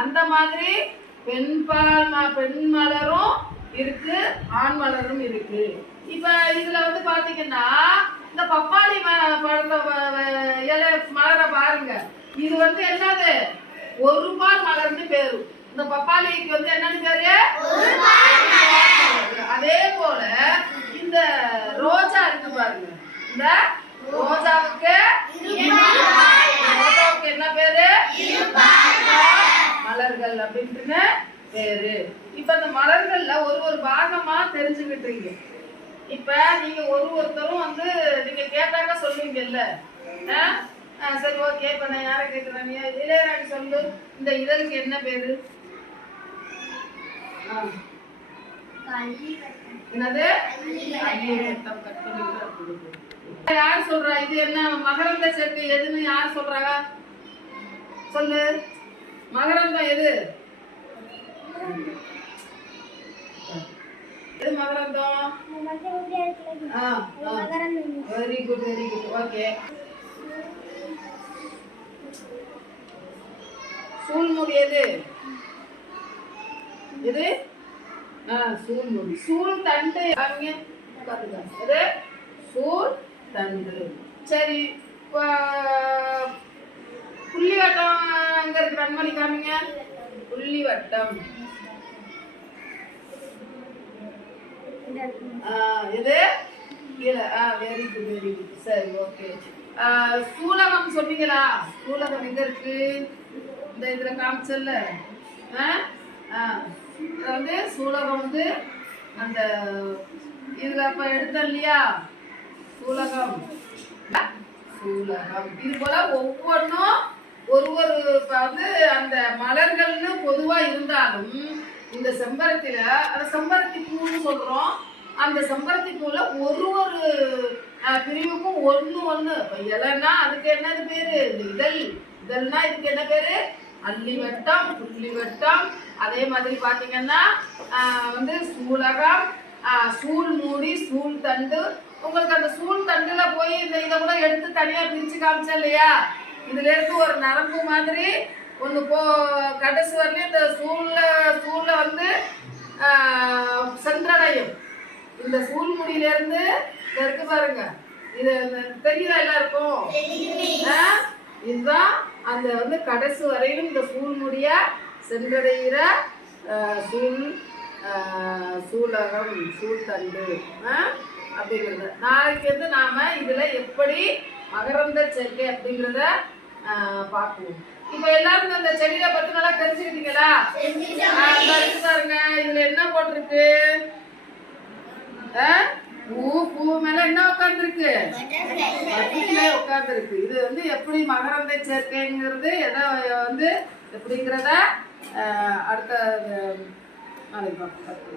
அந்த மாதிரி பெண் மலரும் இருக்கு, ஆண் மலரும் இருக்கு. இப்ப இதுல வந்து பாத்தீங்கன்னா இந்த பப்பாளி இலை மலரை பாருங்க. இது வந்து என்னது, ஒரு பால் மலர்னு பேரு. இந்த பப்பாளிக்கு வந்து என்னன்னு பேரு, அதே போல இந்த ரோஜா இருக்கு பாருங்க. இந்த ரோஜாவுக்கு என்ன பேரு, மலர்கள் அப்படின்னு பேரு. இப்ப இந்த மலர்கள்ல ஒரு பாகமா தெரிஞ்சுக்கிட்டீங்க. இப்ப நீங்க ஒருத்தரும் வந்து நீங்க கேட்டாக்க சொல்லுவீங்கல்ல. சரி, ஓகே. இப்ப நான் யாரை கேட்கிறேன், இளையராணி சொல்லு, இந்த இதழுக்கு என்ன பேரு? என்னது? யார் சொல்றா? இது என்ன மகரந்த சேர்க்கை எதுன்னு யார் சொல்றாங்க? சொல்லு. மகரந்தம் எது? எது மகரந்தம்? Very good, very good. Okay. சூழ்முடி எது? இது சூழ்முடி. சூழ் தண்டு எது? சூழ் தண்டு. சரி, புள்ளி வட்டம் எங்க இருக்கு? கண்மணி காமிங்க. புள்ளி வட்டம் இது கீழே. Very good, very good. சரி, ஓகே. சூலகம் சொன்னீங்களா? சூலகம் எங்க இருக்கு? இந்த இதுல காமிச்சல்ல. வந்து சூலகம் வந்து அந்த இதுல அப்ப எடுத்த இல்லையா, சூலகம். சூலகம் இது போல ஒவ்வொன்றும் ஒரு வந்து அந்த மலர்கள்னு பொதுவா இருந்தாலும் இந்த செம்பருத்தில அந்த செம்பருத்தி பூன்னு சொல்றோம். அந்த செம்பருத்தி பூல ஒரு பிரிவுக்கும் ஒண்ணு. இலைன்னா அதுக்கு என்னது பேரு? இதழ். இதழ்னா இதுக்கு என்ன பேரு? அல்லி வட்டம், புள்ளி வட்டம். அதே மாதிரி பாத்தீங்கன்னா வந்து சூலகம், சூழ் மூடி, சூழ் தண்டு. உங்களுக்கு அந்த சூழ் தண்டுல போய் இந்த இதை கூட எடுத்து தனியா பிரிச்சு காமிச்சா இல்லையா? இதுல இருந்து ஒரு நரம்பு மாதிரி ஒண்ணு கடைசி வரலையும் இந்த சூழ்ல வந்து சென்றடையும். இந்த சூழ் முடியில இருந்து இருக்கு பாருங்க. இது தெரியுதா எல்லாருக்கும்? இதுதான் அந்த வந்து கடைசி வரையிலும் இந்த சூழ்முடிய சென்றடைகிற சூலகம், சூழ்தண்டு அப்படிங்கிறது. நாளைக்கு வந்து நாம இதுல எப்படி மகரந்த சேர்க்கை அப்படிங்கிறத பார்க்கணும். இப்ப எல்லாரும் அந்த செடியில பத்தி நல்லா தெரிஞ்சுக்கிட்டீங்களா? பாருங்க, இதுல என்ன போட்டிருக்கு? பூ மேல என்ன உட்கார்ந்துருக்கு? உட்கார்ந்துருக்கு. இது வந்து எப்படி மகரந்த சேர்க்கைங்கிறது எதை வந்து எப்படிங்கிறத அடுத்த நாளைக்கு பார்ப்போம்.